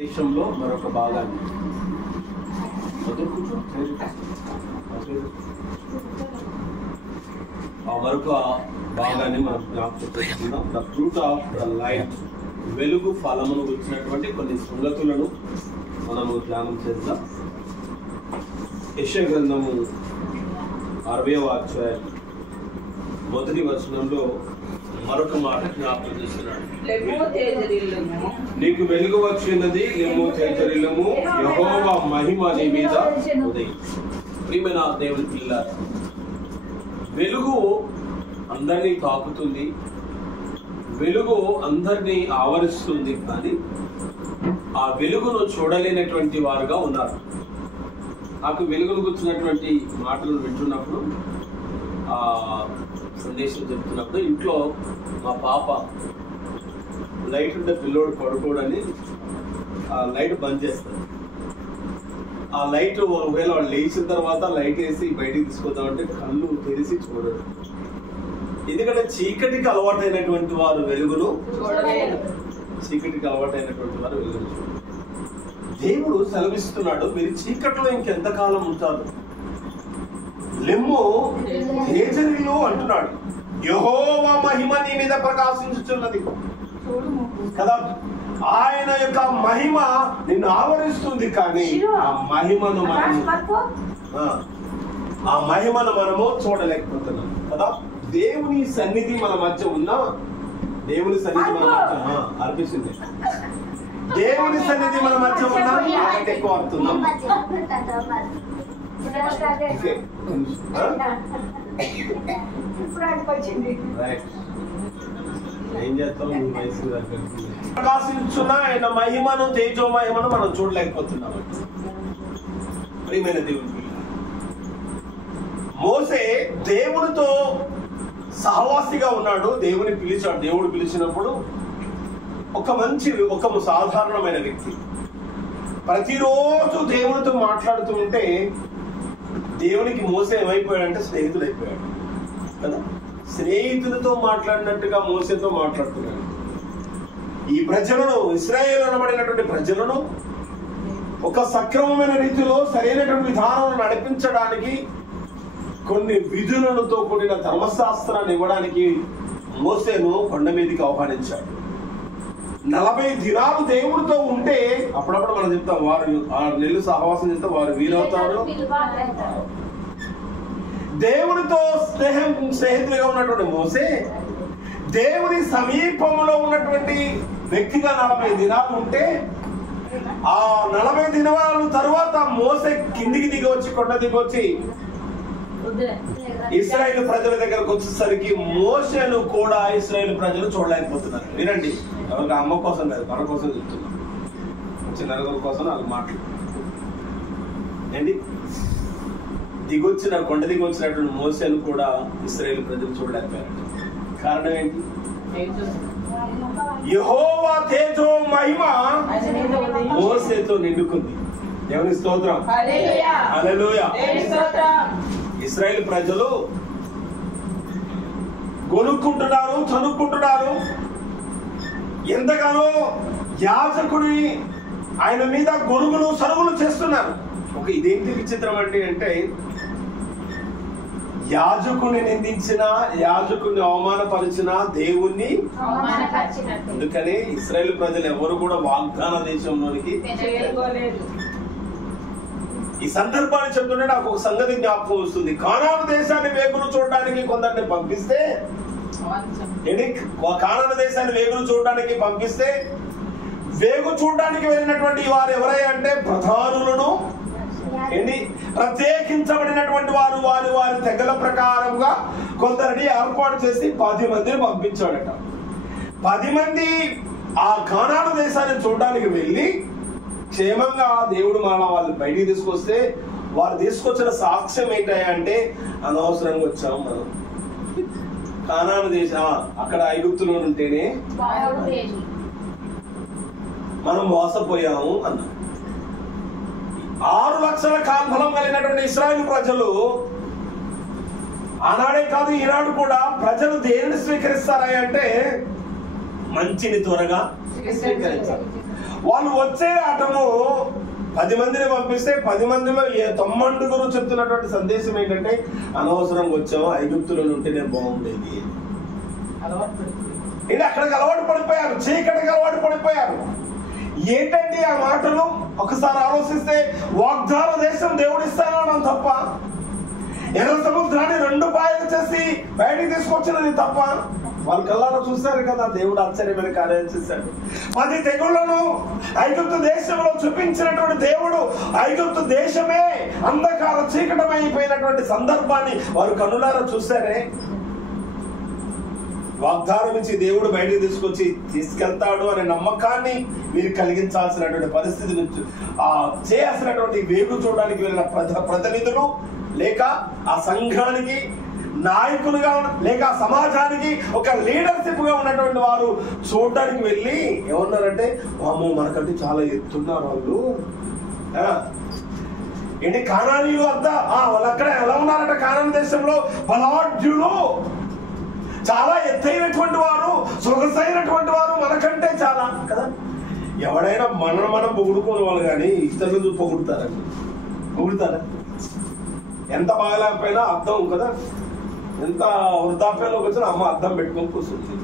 దేశంలో మరొక భాగాన్ని మరొక భాగాన్ని మనం జ్ఞాపకం చేసుకుందాం. The fruit of the light, వెలుగు ఫలమును వచ్చినటువంటి కొన్ని సంగతులను మనము ధ్యానం చేద్దాం. యెషయా గ్రంథము 60వ అధ్యాయం 1వ వచనంలో మరొక మాట జ్ఞాపకం చేస్తున్నాడు. నీకు వెలుగు వచ్చినది, లెమ్ము తేజరిల్లము, యెహోవా మహిమ నీ మీద ఉదయించు. ప్రియమైన దేవుని పిల్లారా, వెలుగు అందరినీ తాకుతుంది, వెలుగు అందరినీ ఆవరిస్తుంది, కానీ ఆ వెలుగును చూడలేనటువంటి వారుగా ఉన్నారు. నాకు వెలుగును గుర్తున్నటువంటి మాటలు వింటున్నప్పుడు, ఆ సందేశం చెప్తున్నప్పుడు ఇంట్లో మా పాప లైట్ ఉంటే పిల్లోడు పడుకోడని ఆ లైట్ బంద్ చేస్తారు. ఆ లైట్ ఒకవేళ వాళ్ళు లేచిన తర్వాత లైట్ వేసి బయటికి తీసుకొద్దామంటే కళ్ళు తెరిచి చూడరు. ఎందుకంటే చీకటికి అలవాటైనటువంటి వారు వెలుగును చూడలేరు. దేవుడు సెలవిస్తున్నాడు, మీరు చీకట్లో ఇంకెంతకాలం ఉంటారు, లెమ్ము తేజరిల్లు అంటున్నాడు. యెహోవా మహిమ నీ మీద ప్రకాశించుచున్నది కదా. ఆయన యొక్క మహిమ నిన్ను ఆవరిస్తుంది, కానీ ఆ మహిమను మనము చూడలేకపోతున్నాం కదా. దేవుని సన్నిధి మన మధ్య ఉన్నా, దేవుని సన్నిధి మన మధ్య అర్పిస్తుంది. దేవుని సన్నిధి మన మధ్య ఉన్నా ఎక్కువ అవుతున్నాం. ఏం చేస్తాం, ప్రకాశించున్న ఆయన మహిమను, తేజో మహిమను మనం చూడలేకపోతున్నాం. ప్రియమైన దేవుని, మోసే దేవునితో సహవాసిగా ఉన్నాడు. దేవుని పిలిచాడు. దేవుడు పిలిచినప్పుడు ఒక సాధారణమైన వ్యక్తి ప్రతిరోజు దేవునితో మాట్లాడుతూ ఉంటే దేవునికి మోసే ఏమైపోయాడంటే స్నేహితుడు అయిపోయాడు కదా. స్నేహితులతో మాట్లాడినట్టుగా మోసేతో మాట్లాడుతున్నాడు. ఈ ప్రజలను, ఇశ్రాయేలు అనబడినటువంటి ప్రజలను ఒక సక్రమమైన రీతిలో సరైనటువంటి విధానం నడిపించడానికి కొన్ని విధులతో కూడిన ధర్మశాస్త్రాన్ని ఇవ్వడానికి మోసేను కొండ మీదకి ఆహ్వానించాడు. 40 దినాలు దేవుడితో ఉంటే, అప్పుడప్పుడు మనం చెప్తాం వారు 6 నెలలు సహవాసం చేస్తే వారు వీరవుతారు. దేవుడితో స్నేహితులుగా ఉన్నటువంటి మోసే దేవుని సమీపంలో ఉన్నటువంటి వ్యక్తిగా 40 దినాలు ఉంటే, ఆ 40 దినాల తరువాత మోసే కిందికి దిగి వచ్చి, కొండ దిగి వచ్చి ఇశ్రాయేలు ప్రజల దగ్గరకు వచ్చేసరికి మోసేను కూడా ఇశ్రాయేలు ప్రజలు చూడలేకపోతున్నారు. వినండి, ఎవరికి అమ్మ కోసం కాదు, మన కోసం చెప్తున్నాం. నలుగురు కోసం వాళ్ళు మాట్లాడండి. కొండ దిగి వచ్చినటువంటి మోసేను కూడా ఇశ్రాయేలు ప్రజలు చూడలేకపోయారు. కారణం ఏంటి? యెహోవా తేజో మహిమ మోసేతో నిండుకుంది. దేవుని స్తోత్రం, హల్లెలూయా. ఇశ్రాయేలు ప్రజలు గొనుక్కుంటున్నారు, చనుక్కుంటున్నారు. ఎంతగానో యాజకుడి ఆయన మీద గొనుగులు సరుగులు చేస్తున్నారు. ఇదేంటి విచిత్రం అంటే యాజకుని నిందించిన, యాజకుని అవమానపరిచిన దేవుణ్ణి. అందుకని ఇశ్రాయేలు ప్రజలు ఎవరు కూడా వాగ్దాన దేశంలోనికి. ఈ సందర్భాన్ని చెప్తుంటే నాకు ఒక సంగతి జ్ఞాపకం వస్తుంది. కానాను దేశాన్ని వేగులు చూడడానికి కొందరిని పంపిస్తే, కానాను దేశాన్ని వేగులు చూడడానికి పంపిస్తే, వేగు చూడడానికి వెళ్ళినటువంటి వారు ఎవరై అంటే ప్రధానులను, ప్రత్యేకించబడినటువంటి వారు, వారి తెగల ప్రకారంగా కొందరిని ఏర్పాటు చేసి 10 మందిని పంపించాడట. 10 మంది ఆ కానాను దేశాన్ని చూడడానికి వెళ్ళి క్షేమంగా దేవుడు మన వాళ్ళు బయటికి తీసుకొస్తే, వారు తీసుకొచ్చిన సాక్ష్యం ఏంటంటే, అనవసరంగా వచ్చాము మనం కానాను దేశం, అక్కడ ఐగుప్తులో ఉంటేనే మనం మోసపోయాము అన్నారు. 6 లక్షల కాల్బలం కలిగినటువంటి ఇశ్రాయేలు ప్రజలు ఆనాడే కాదు, ఈనాడు కూడా ప్రజలు దేనిని స్వీకరిస్తారా అంటే మంచిని త్వరగా స్వీకరించాలి. వాళ్ళు వచ్చే ఆటము 10 మందిని పంపిస్తే 10 మందిలో 9 చెప్తున్నటువంటి సందేశం ఏంటంటే, అనవసరంగా వచ్చాము, ఐగుప్తులో ఉంటేనే బాగుండేది. ఇది అక్కడికి అలవాటు పడిపోయారు, చీకటికి అలవాటు పడిపోయారు. ఏంటండి ఆ మాటలు? ఒకసారి ఆలోచిస్తే, వాగ్దాన దేశం దేవుడిస్తానడం తప్ప, ఎర్ర సముద్రాన్ని 2 పాయలు చేసి బయటికి తీసుకొచ్చినది తప్ప. వాళ్ళ కళ్ళారా చూశారు కదా, దేవుడు ఆశ్చర్యమైన కార్యాలు చేశాడు. 10 తెగుళ్లను ఐగుప్తు దేశంలో చూపించినటువంటి దేవుడు, ఐగుప్తు దేశమే అంధకార చీకటమైపోయినటువంటి సందర్భాన్ని వారు కనులారా చూశారే. వాగ్దానం ఇచ్చి దేవుడు బయటికి తీసుకెళ్తాడు అనే నమ్మకాన్ని మీరు కలిగించాల్సినటువంటి పరిస్థితి నుంచి చేయాల్సినటువంటి వేగు చూడడానికి వెళ్ళిన ప్రతినిధులు, లేక ఆ సంఘానికి నాయకులుగా, లేక సమాజానికి ఒక లీడర్షిప్ గా ఉన్నటువంటి వారు చూడడానికి వెళ్ళి ఏమన్నారంటే, అమ్మో మనకంటే చాలా ఎత్తున్నారు వాళ్ళు ఏంటి, కానానీయులు అంతా వాళ్ళు అక్కడ ఎలా ఉన్నారంటే, కానాన్ దేశంలో బలాఢ్యులు, చాలా ఎత్తైనటువంటి వారు, సొగసైనటువంటి వారు, మనకంటే చాలా కదా. ఎవడైనా మనం పొగుడుకునే వాళ్ళు కానీ ఇతరులు పొగుడుతారా? ఎంత బాగలేకపోయినా అర్థం కదా, ఎంత వృద్ధాప్యంలోకి వచ్చినా అమ్మ అర్థం పెట్టుకొని కూర్చుంది.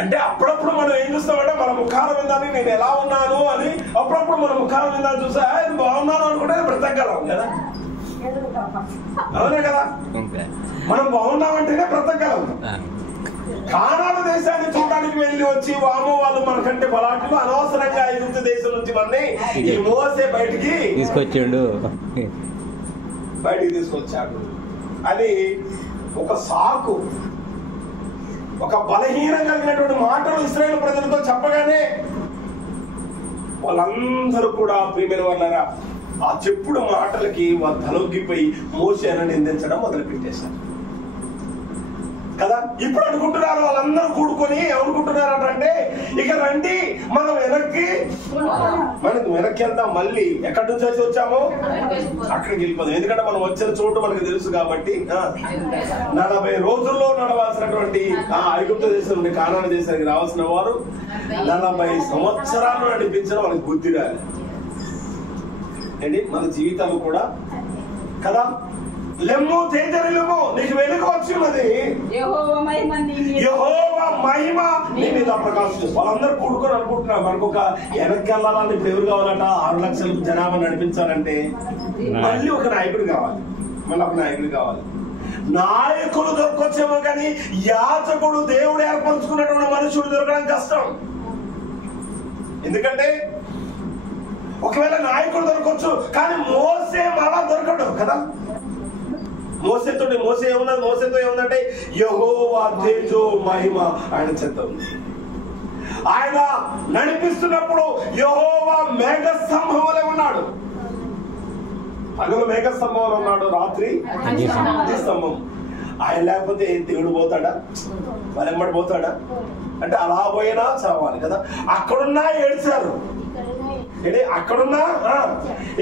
అంటే అప్పుడప్పుడు మనం ఏం చూస్తామంటే, మన ముఖాల విందాన్ని నేను ఎలా ఉన్నాను అని అప్పుడప్పుడు మన ముఖాల విందాన్ని చూసా బాగున్నాను అనుకుంటే బ్రతకగలం కదా. అవునే కదా, మనం బాగున్నామంటేనే బ్రతకగలం. కానాను దేశాన్ని చూడడానికి వెళ్ళి వచ్చి వామో వాళ్ళు మనకంటే బలాట్లు, అనవసరంగా ఐగుప్తు దేశం నుంచి మనని ఈ మోసే బయటికి తీసుకొచ్చాడు అని ఒక సాకు, ఒక బలహీనం కలిగినటువంటి మాటలు ఇశ్రాయేలు ప్రజలతో చెప్పగానే వాళ్ళందరూ కూడా ప్రియమైన వాళ్ళారా ఆ చెప్పుడు మాటలకి వాళ్ళు తలొగ్గిపోయి మోసేను నిందించడం మొదలు పెట్టేశారు కదా. ఇప్పుడు అనుకుంటున్నారు వాళ్ళందరూ కూడుకొని, ఏమనుకుంటున్నారంటే, ఇక రండి మనం వెనక్కి వెళ్దాం. మళ్ళీ ఎక్కడి నుంచి వచ్చామో అక్కడికి వెళ్ళిపోదాం. ఎందుకంటే మనం వచ్చిన చోటు మనకు తెలుసు కాబట్టి. 40 రోజుల్లో నడవాల్సినటువంటి ఐగుప్తు దేశం నుండి కానాను దేశానికి రావాల్సిన వారు 40 సంవత్సరాలు నడిపించడం మనకు బుద్ధి రాలి. ఏంటి మన జీవితాలు కూడా కదా. లెమ్ము తేజరిల్లుము, నీకు వెలుగు వచ్చి ఉన్నది, యెహోవా మహిమ నీ మీద ప్రకాశిస్తుంది. వాళ్ళందరూ కూడుకొని అనుకుంటున్నారు మనకు ఒక వెనక్కి వెళ్ళాలని ఇప్పుడు ఎవరు కావాలట, 6 లక్షల జనాభా నడిపించాలంటే మళ్ళీ ఒక నాయకుడు కావాలి, నాయకులు దొరకొచ్చేమో కానీ యాజకుడు, దేవుడు ఏర్పరచుకున్నటువంటి మనుషుడు దొరకడం కష్టం. ఎందుకంటే ఒకవేళ నాయకుడు దొరకవచ్చు కానీ మోసే మళ్ళా దొరకడు కదా. మోసేతో ఏముందంటే, యెహోవా తేజో మహిమ ఆయన చెంత ఉంది. ఆయన నడిపిస్తున్నప్పుడు యెహోవా మేఘ స్తంభంలో ఉన్నాడు. పగలు మేఘ స్తంభంలో ఉన్నాడు, రాత్రి స్తంభం. ఆయన లేకపోతే దేవుడు పోతాడా? మరెమ్మడి పోతాడా? అంటే అలా పోయినా చావాలి కదా. అక్కడున్నా ఏడ్చారు,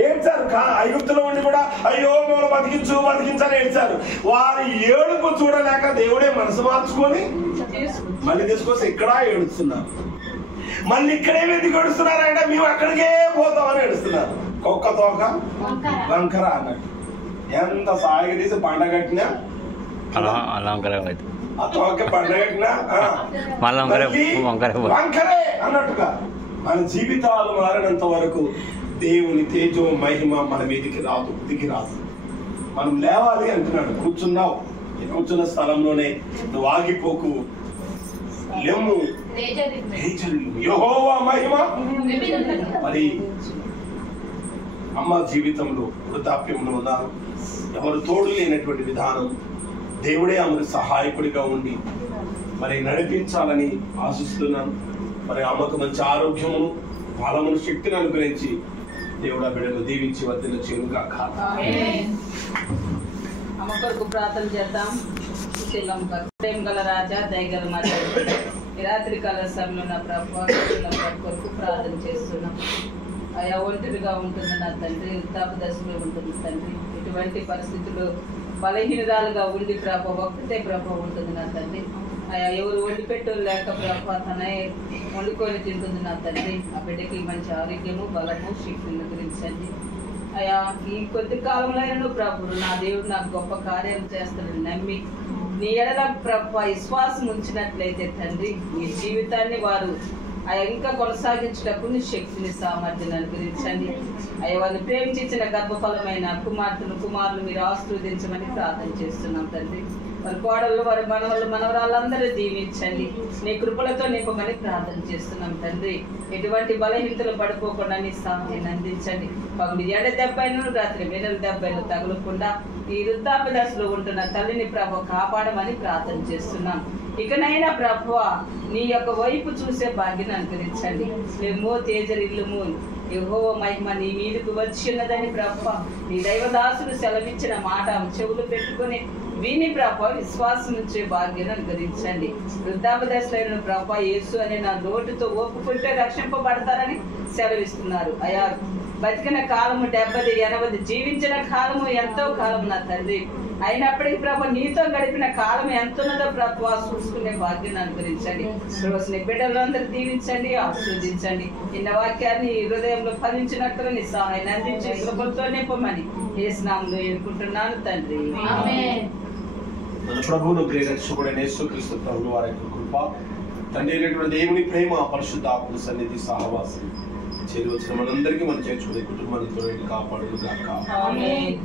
ఏడ్చారు. ఐగుప్తులో ఉండి కూడా అయ్యో మనం బతికించని ఏడ్చారు. వారి ఏడుపు చూడలేక దేవుడే మనసు మార్చుకొని మళ్ళీ తీసుకొస్తే ఇక్కడ ఏడుస్తున్నారు. మళ్ళీ ఇక్కడేమి ఎందుకు ఏడుస్తున్నారు అంటే, మేము అక్కడికే పోతామని ఏడుస్తున్నారు. ఒక్క తోక వంకర అన్నట్టు. ఎంత సాయిగా తీసి పండగట్టినా ఆ తోక పండగట్టినా వంకరే అన్నట్టుగా మన జీవితాలు మారినంత వరకు దేవుని తేజో మహిమ మన మీదికి దిగి రాదు. మనం లేవాలి అంటున్నాడు. కూర్చున్న స్థలంలోనే నువ్వు ఆగిపోకు, లెమ్ము యెహోవా మహిమ. మరి అమ్మ జీవితంలో వృద్ధాప్యంలో ఉన్నారు, ఎవరు తోడు లేనటువంటి విధానం, దేవుడే ఆమెకు సహాయకుడిగా ఉండి మరి నడిపించాలని ఆశిస్తున్నాను. మరి అమ్మకు మంచి ఆరోగ్యమును, బలమును, శక్తిని అనుగ్రహించి దేవుడు ఆ బిడ్డను దీవించి వర్ధిల్ల చేయుగాక. అమ్మ కొరకు ప్రార్థన చేద్దాం. ప్రేమ గల రాజా, దయగల మరి ఈ రాత్రి కాల సమయంలో నా ప్రభావం కొరకు ప్రార్థన చేస్తున్నాం. అయా ఒంటరిగా ఉంటుంది నా తండ్రి, వృద్ధాప దశలో ఉంటుంది తండ్రి. ఇటువంటి పరిస్థితులు బలహీనరాలుగా ఉండి ఒక్కటే ప్రభావం ఉంటుంది నా తండ్రి. అయా ఎవరు వండి పెట్టోళ్ళు లేక ప్రభా తనే వండుకొని తింటుంది నా తండ్రి. ఆ బిడ్డకి మంచి ఆరోగ్యము, బలము, శక్తిని గురించండి. అయా ఈ కొద్ది కాలంలో ప్రభు నా దేవుడు నాకు గొప్ప కార్యాలు చేస్తాడని నమ్మి నీ ఎడల ప్రభు విశ్వాసం ఉంచినట్లయితే తండ్రి ఈ జీవితాన్ని వారు అయ్యా ఇంకా కొనసాగించేటప్పుడు నీ శక్తిని, సామర్థ్యాన్ని అనుగ్రహించండి. అయ్యా వారిని ప్రేమించిన గర్భఫలమైన కుమారులు మీరు ఆశీర్వదించమని ప్రార్థన చేస్తున్నాం తండ్రి. వారి కోడళ్ళు, వారి మనవళ్ళు, మనవరాళ్ళందరూ దీవించండి. నీ కృపలతో నింపమని ప్రార్థన చేస్తున్నాం తండ్రి. ఎటువంటి బలహీనతలు పడిపోకుండా నీ సహాయాన్ని అందించండి. పగులు ఎండ దెబ్బను, రాత్రి వెన్నెల దెబ్బను తగలకుండా ఈ వృద్ధాప్య దశలో ఉంటున్న తల్లిని ప్రభు కాపాడమని ప్రార్థన చేస్తున్నాం. ఇకనైనా ప్రభువా నీ యొక్క వైపు చూసే భాగ్యాన్ని అనుగ్రహించండి. మేము తేజరిల్లుము యెహోవా మహిమ నీ మీదకు వచ్చిన్నదని ప్రభువా నీ దైవదాసులు సెలవిచ్చిన మాట చెవులు పెట్టుకుని విని ప్రభువా విశ్వాసం ఉంచే భాగ్యాన్ని అనుగ్రహించండి. వృద్ధాప్య దశలో ప్రభువా యేసు అనే నా నోటితో ఒప్పుకుంటే రక్షింపబడతారని సెలవిస్తున్నారు. అయా బతికిన కాలము 70, 80, జీవించిన కాలము ఎంతో కాలం నా తండ్రి. అయినప్పటికీ ప్రభు నీతో గడిపిన కాలం ఎంత ఉన్నదో ప్రభు చూసుకునే భాగ్యాన్ని అనుగ్రహించండి. రోజు నీ బిడ్డలందరూ దీవించండి, ఆశీర్వదించండి. ఇన్న వాక్యాన్ని హృదయంలో ఫలించినట్టుగా నీ సహాయాన్ని అందించి కృపలతో నింపమని యేసు నామములో వేడుకుంటున్నాను తండ్రి. ఆమేన్. మన ప్రభువును ప్రియరక్షకుడైన యేసుక్రీస్తు ప్రభువు వారి యొక్క కృప, తండ్రి అయినటువంటి దేవుని ప్రేమ, పరిశుద్ధాత్మ సన్నిధి, సహవాసం చేరి వచ్చిన మనందరికీ మనం చేర్చుకునే కుటుంబాన్ని తోడేటి కాపాడును గాక. ఆమేన్.